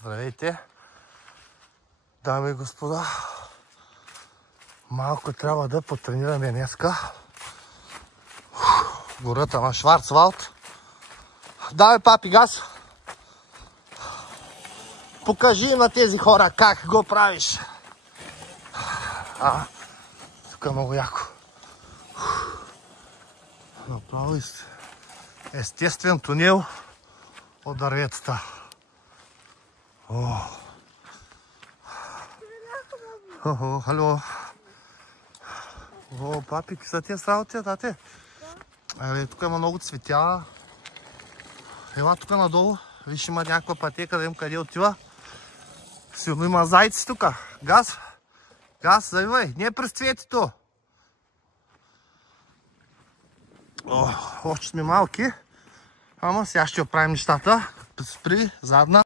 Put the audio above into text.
Здравейте, дами и господа. Малко трябва да потренираме днеска. Гората на Шварцвалд. Давай, папи, газ. Покажи на тези хора как го правиш. Тук е много яко. Направо естествен тунел от дърветата. Хало. Папи, какви са тия работи, тате? Тук има много цветя. Ела тук надолу. Виж, има някаква пътека, да им къде отива. Силно има зайци тук. Газ. Газ, завивай. Не през цветето. Още сме малки. Ама сега ще оправим нещата. Спри, задна.